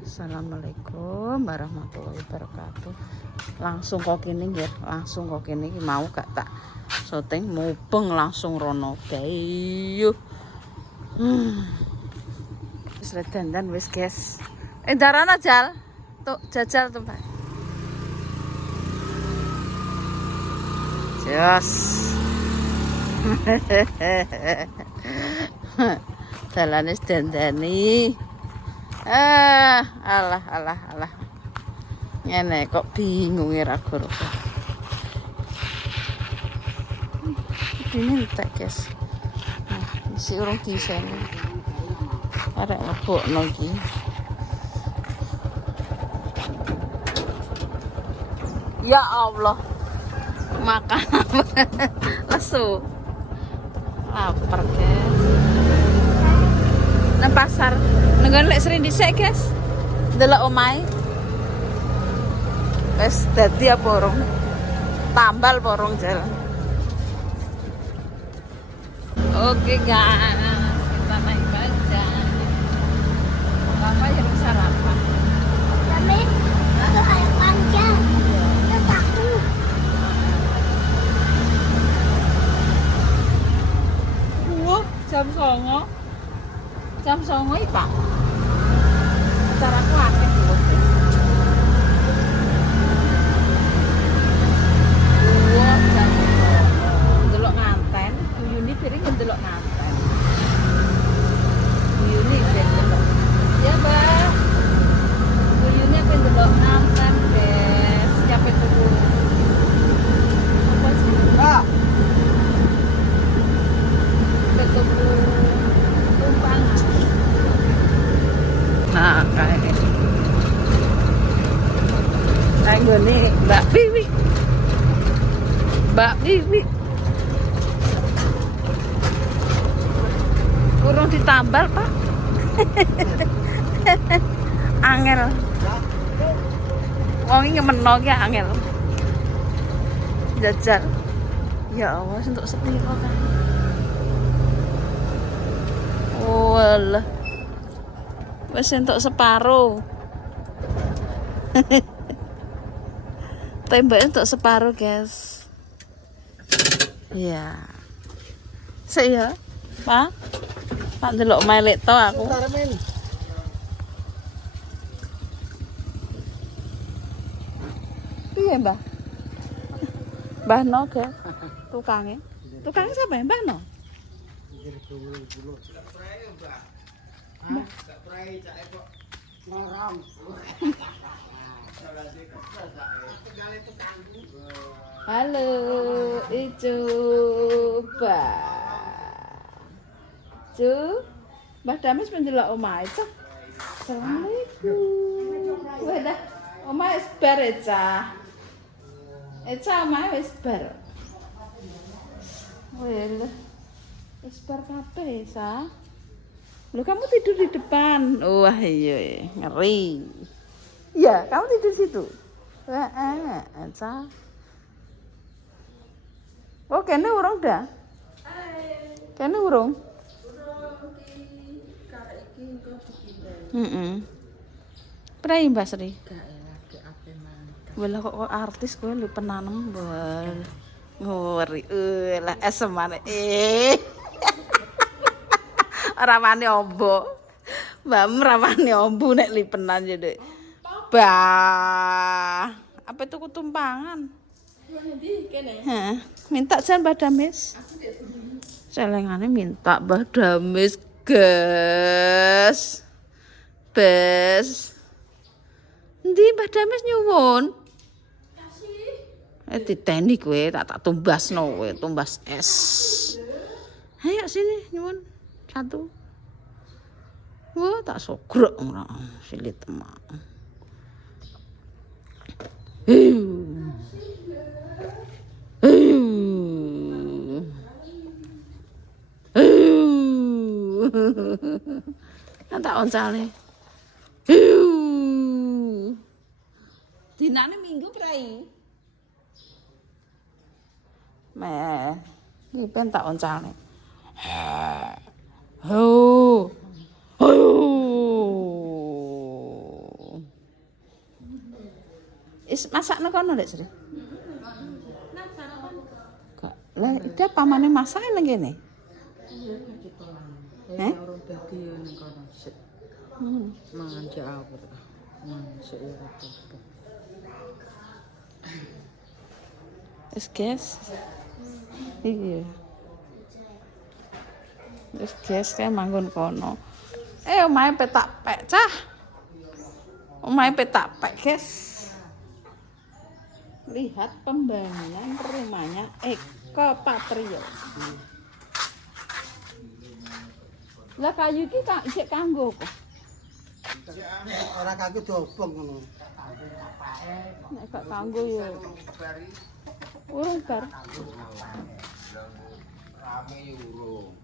Assalamualaikum warahmatullahi wabarakatuh. Langsung kok kene nggih, langsung kok kene iki mau gak tak syuting mubeng langsung rono bae. Wis dandan wis, guys. Darana jal. Tuh jajal tuh, Pak. Jos. Dalane dandani. Alah. Ngene kok bingung ya ragu. Ini tak, guys. Nah, isi urung disene. Arek ngebokno iki. Ya Allah. Makan lesu. Lapar, guys. Nang pasar. Nenggon lek sering dhisik, guys. Delok omahe. Wes dadi apa urung? Tambal apa urung jal? Oke, guys. Kita naik bajaj. Apa yang sarapan? Kami itu air panjang. Itu satu. Wah, jam 09.00. Jam 09.00 iki, Pak. Caraku akeh lho. Wah, jam 09.00. Ndelok nganten, Yuni piring ndelok nganten. Yuni ndelok. Ya, Mbak. Yuni apa ndelok nganten, guys. Siapa tuku? Apa sih? Ah. Tuku tumpang. Nah, kayak ini. Kayak gini, Mbak Wiwi. Mbak Wiwi. Urung ditambal, Pak. Angel. Wong iki ngemeno ki angel. Jajal. Ya Allah, untuk sepiro kan. Walah. Wis entuk separo. Tembak untuk separo, guys. Iya. Sik ya, Pak. Pak ndelok melek to aku. Piye, Mbah? Mbah No, guys. Tukangnya. Tukangnya siapa ya, Mbah No? Halo, Icu, Cu, Mbah Damis menjelak omahe, Cah. Assalamualaikum. Weh dah, omahe wis bar, Cah. Cah omahe wis bar. Weh, wis bar kabeh, Cah. Loh, kamu tidur di depan. Wah, iya, ngeri. Iya, kamu tidur situ. Wah, Cah. Oh, kene urung dah. Kene urung. Prai Mbak Sri. Walah kok artis kowe lu penanem bal. Ngori. Lah esemane. Ora wani ombo. Mbak rawani ombo nek lipenan ya, Dek. Bah. Apa itu kutumpangan? Hah, minta jan Mbak Damis. Celengane minta Mbak Damis, guys. Bes. Endi Mbak Damis nyuwun? Diteni kowe tak tumbasno kowe, tumbas es. Ayo sini nyuwun. Satu. Wah, tak sogrok ora silit emak. Tak oncale. Dinane minggu prai. Meh, iki pen tak oncale. Ayo. Wis masakno kono Lek Sri. Kok lah iki pamane masak nang kene. Orang dadi ya ning kono sik. Mangan cek aku. Mangan sik ya apa-apa. Wis guys. Iya. Wis guys kae manggon kono. Omahe petak pek cah. Omahe petak pek guys. Lihat pembangunan rumahnya Eko Patrio. Lah kayu iki isik kanggo kok. Ora kanggo dobong ngono. Nek gak kanggo ya. Urung bar. Rame yo urung.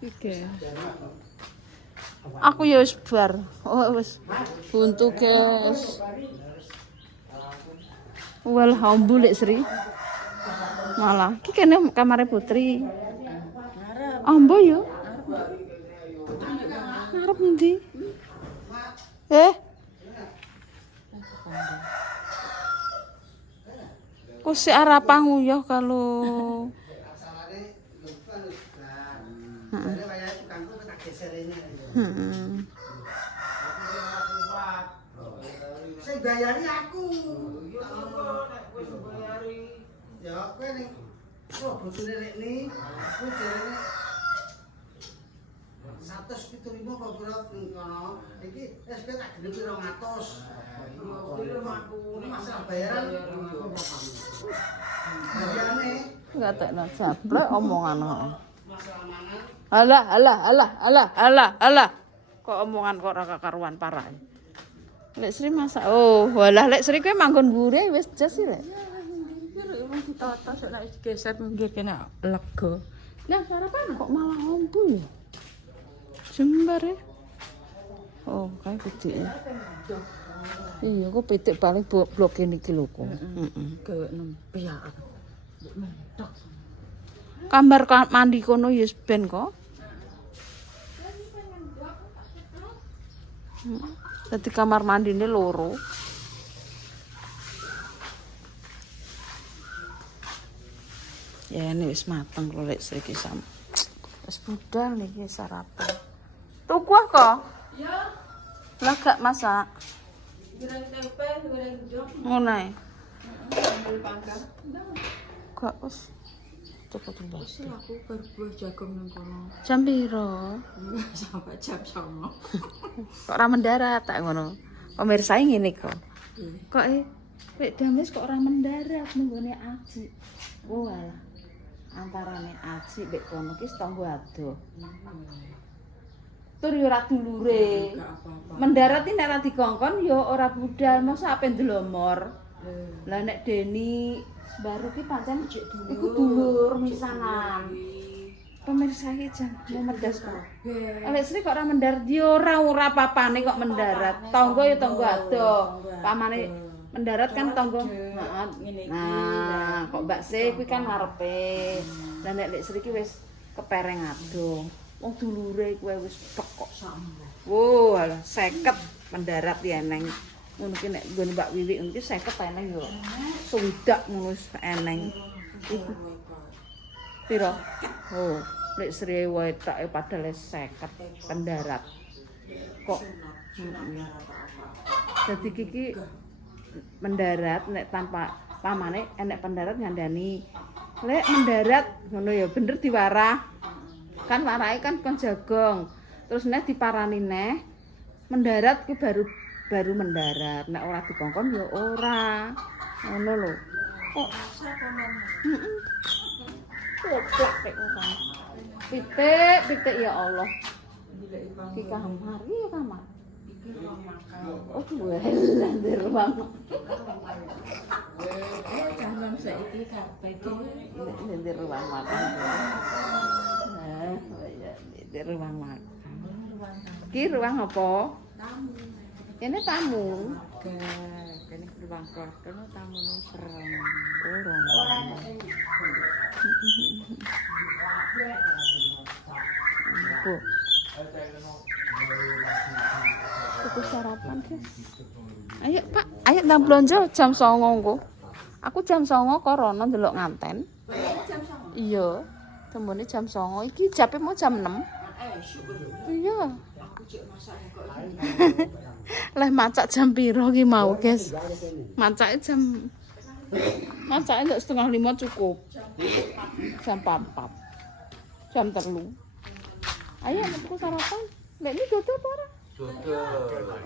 Oke. Aku ya wis bar. Oh wis buntu guys. Wel hambu Lek Sri. Malah iki kene kamare Putri. Ambo yo. Ngarep ndi? Kok si arep nguyuh kalau Jadi wayahe tukangku tak geser ini. Sing bayari aku. Ya kowe ning bojone rekne aku jarene 175 apa pira ning kono. Iki SP tak gendhe 200. Ini masalah bayaran. Bayarane enggak tekno jablek omongan kok. masalah mangan. Alah. Kok omongan kok ora karuan parah. Lek Sri masak. Oh, walah Lek Sri kowe manggon mburi wis jas sih Lek. Wong ditata sok nek digeser minggir kene lega. Lah sarapan kok malah ombu ya? Jembar ya. Oh, kae pitik ya. Iya, kok pitik paling blok kene iki lho kok. Gawe nempiak. Mentok. Kamar mandi kono ya ben kok. Dadi kamar mandine loro. Ya ini wis mateng lho Lek Sri iki sam. Wis budal niki sarapan. Tuku kok? Ya. Lah gak masak. Goreng tempe, goreng jok, Ngono ae. ambil panggang. Gak wis. Cepet mbak. Wis aku berbuah jagung nang kono. Jam piro? Sampai jam 09.00. Kok ora mendarat tak ngono. Pemirsa ngene kok. Kok Wek Dames kok ora mendarat nunggone Aji. Oh alah. Antarane Aji mek kono ki tangga adoh. Tur yo ora dulure. Mendarat iki nek ora dikongkon yo ora budal, masa ape ndelomor. Lah nek Deni baru ki pancen iku dulur misanan. Pemirsa iki jan mau merdas kok. Lek Sri kok ora mendarat yo ora apa-apane kok mendarat. Tangga yo tangga adoh. Pamane mendarat kan tangga. Nah, kok Mbak Se kuwi kan ngarepe. Lah nek Lek Sri ki wis kepereng adoh. Wong dulure kowe wis pekok sampe. Wo, alah 50 mendarat ya eneng. Ngono ki nek nggon Mbak Wiwi iki 50 eneng yo. Swidak ngono wis eneng. Iku piro? Oh, Lek Sri wae tak padahal 50 mendarat. Kok dadi kiki mendarat nek tanpa pamane enek pendarat ngandani. Lek mendarat ngono ya bener diwarah. Kan warahe kan kon jagong. Terus nek diparani neh mendarat ku baru mendarat. Nek ora dikongkon ya ora. Ngono lho. Kok heeh. Koplak tek ngono. Pitik ya Allah. Iki kamar, iya kamar. Oh, walah di ruang. Jangan saiki kabeh Di ruang makan. Nah, ya di ruang makan. Ki ruang apa? tamu. Ini tamu. Kene ruang kono tamu nang serem. Urung. Bu. Tuku sarapan, guys. Ayo, Pak. Ayo nang blonjo jam 09.00 engko. Aku jam 09.00 kok rono ndelok nganten. Jam 09.00. Iya. Tembune jam 09.00. Iki jape mau jam 6. Syukur. Iya. Aku cek masak kok. Lah masak jam piro ki mau, guys? Macake jam Macake ndak 4:30 cukup. Jam 4. Jam 3. Ayo tuku sarapan. Nek ini dodo apa ora? Dodo.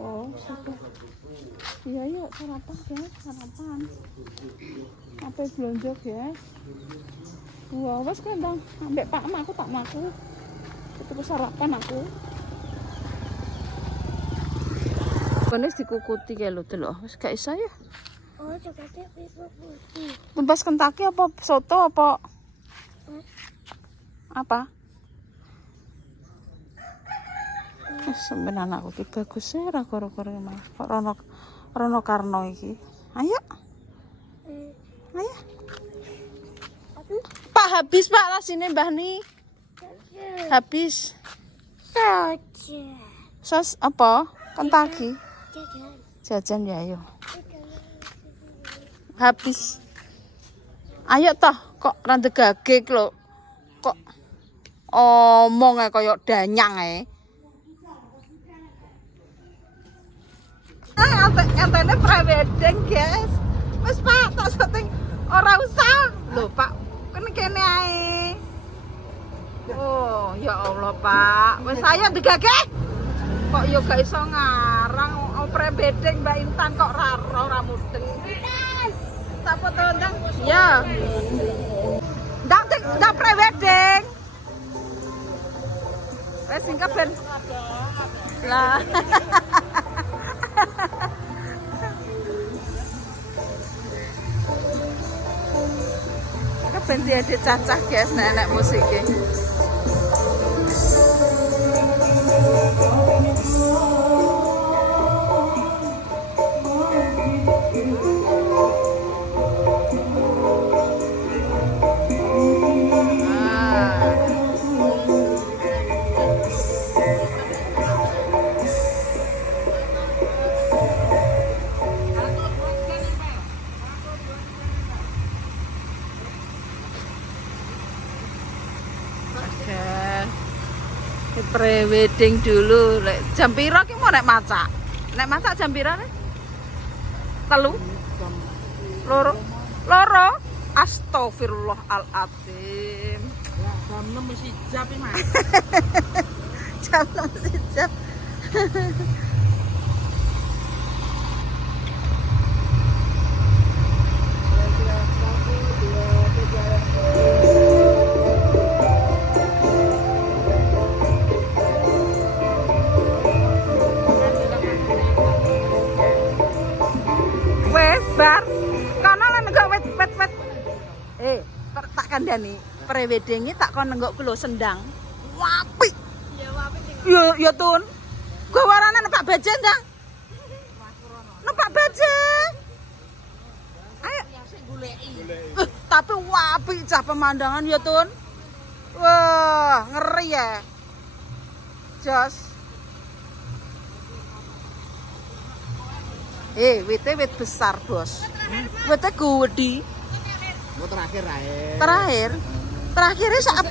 Oh, dodo. Iya, yuk sarapan, guys, sarapan. Apa belanja, guys? Wah, wes kan dong. Ambek Pak Mak aku tak mlaku. Tuku sarapan aku. Benes dikukuti kae lho, delok. Wis gak iso ya. Oh, coklatnya putih. Tumbas Kentucky apa soto apa? Apa? Sebenarnya anakku ki bagus ya ra karo-karo malah. Kok Rono Karno iki. Ayo. Ayo. Pak habis Pak rasine Mbah Ni. Habis. Saja. Sos apa? Kentucky. Jajan. Jajan ya ayo. Habis. Ayo toh, kok randegage lho. Kok omong kaya danyang ae. Antene prewedding, guys. Wis Pak, tak syuting ora usah. Lho, Pak, kene ae. Oh, ya Allah, Pak. Wis ayo ndegage. Kok yo gak iso ngarang prewedding Mbak Intan kok ora mudeng. Tak foto ndang. Ya. Ndak prewedding. Wis singkap ben. Lah. Ben dia cacah guys nek musike. Prewedding dulu, jam piro ki mau nek masak? Nek masak jam piro nek? 3? Loro? Astagfirullahaladzim. Ya, jam 6 mesti jam iki, Mas. Jam 6 mesti jam. Bar, kono lan nenggok wet. Tak kandhani, preweddinge tak kon nenggok ku lho sendang. Wapi. Ya wapi. Ya Tun. Gua warana numpak baje ndang. Numpak baje. Ayo sing goleki. Tapi wapi cah pemandangan ya Tun. Wah, ngeri ya. Jos. Wit besar, Bos. Witnya gede. Terakhir ae. Terakhirnya saat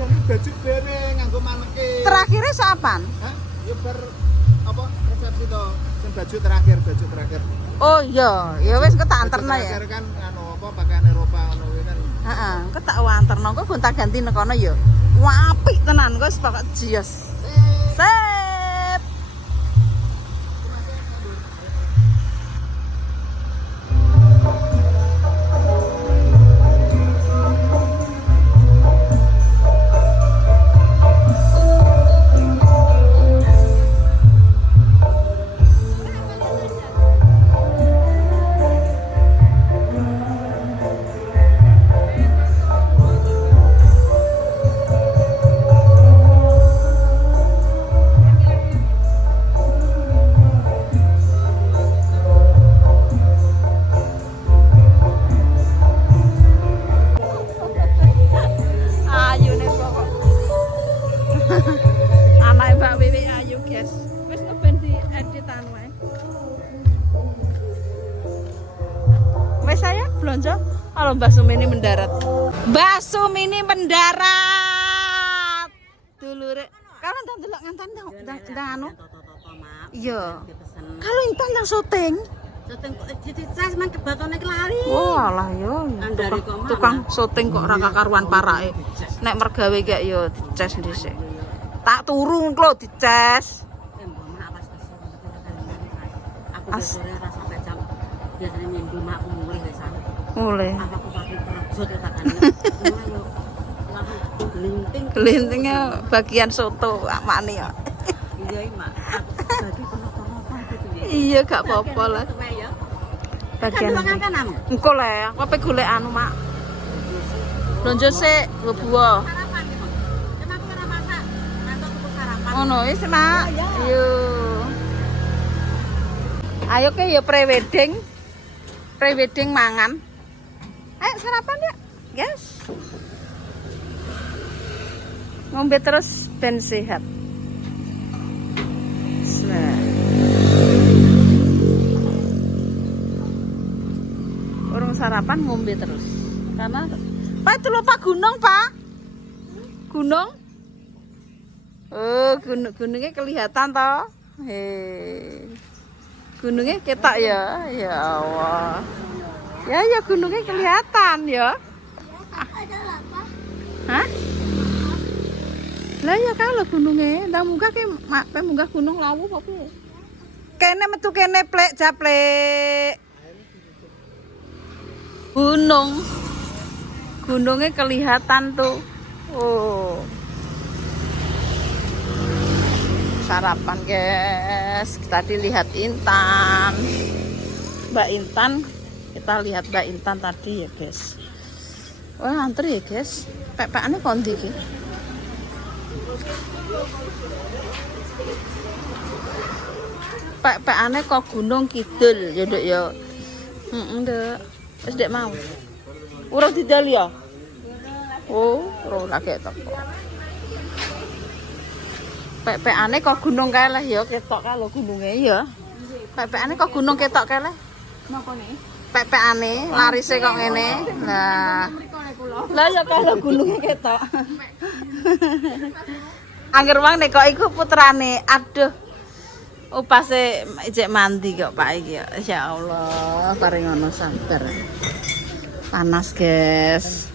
Ganti baju dene nganggo maneke. Terakhirnya saapan? Hah? Ya bar apa resepsi to, sing baju terakhir. Oh iya, ya wis engko tak anterno ya. Terakhir kan anu apa pakaian Eropa ngono kuwi kan. Heeh, engko tak anterno engko gonta-ganti nek kono ya. Apik tenan, wis pokok jios. Sip. aja. Kalau Mbak Sumini mendarat. Mbak Sumini mendarat. Dulure. Kalau nang delok ngantan ndang anu. Iya. Kalau intan yang syuting. Syuting kok dites man kebatone kelari. Oh alah yo. Tukang syuting kok ora karuan parake. Nek mergawe gak yo dicas dhisik. Tak turu klo dicas. Aku sore rasa sampai jam biasanya minggu mak mulih wis anu. Mulai. Aku pakai kerja tekan. Gelinting. Gelintingnya bagian soto makne ya. Iya, Mak. Aku bagi kono-kono gitu ya. Iya gak apa-apa lah. Bagian. Engko le, aku pe golek anu, Mak. Lonjo sik, nggo buah. Sarapan iki, Mak. Emang aku ora masak. Nanti tuku sarapan. Ngono wis, Mak. Yo. Ayo ke ya pre-wedding. Pre-wedding mangan. Ayo sarapan ya. Yes. Ngombe terus ben sehat. Urung sarapan ngombe terus. Karena Pak itu lupa gunung, Pak. Gunung. Oh, gunungnya kelihatan toh. Gunungnya ketak ya. Ya Allah. Ya gunungnya kelihatan ya. Ada apa? Hah? Lah ya kalau gunungnya, ndang munggah ke munggah gunung lawu apa piye? Kene metu kene plek japlek. Gunung. Gunungnya kelihatan tuh. Oh. Sarapan, guys. Tadi lihat Intan. Mbak Intan, kita lihat Mbak Intan tadi ya, guys. Wah, antri ya, guys. Pek-pekane kondi iki. Pek-pekane kok Gunung Kidul ya, Dek ya. Ndek. Wis Dek mau. Urung didal ya? Oh, ora lagi teko. Pek-pekane kok gunung kae lah ya, ketok kae lho gununge ya. Pek-pekane kok gunung ketok kae lah. Napa nih? Pek-pekane larise kok ngene. Lah ya kalau gununge ketok. Angger wong nek kok iku putrane. Aduh. Upase ijek mandi kok Pak iki ya. Ya Allah, paring ngono sabar. Panas, guys.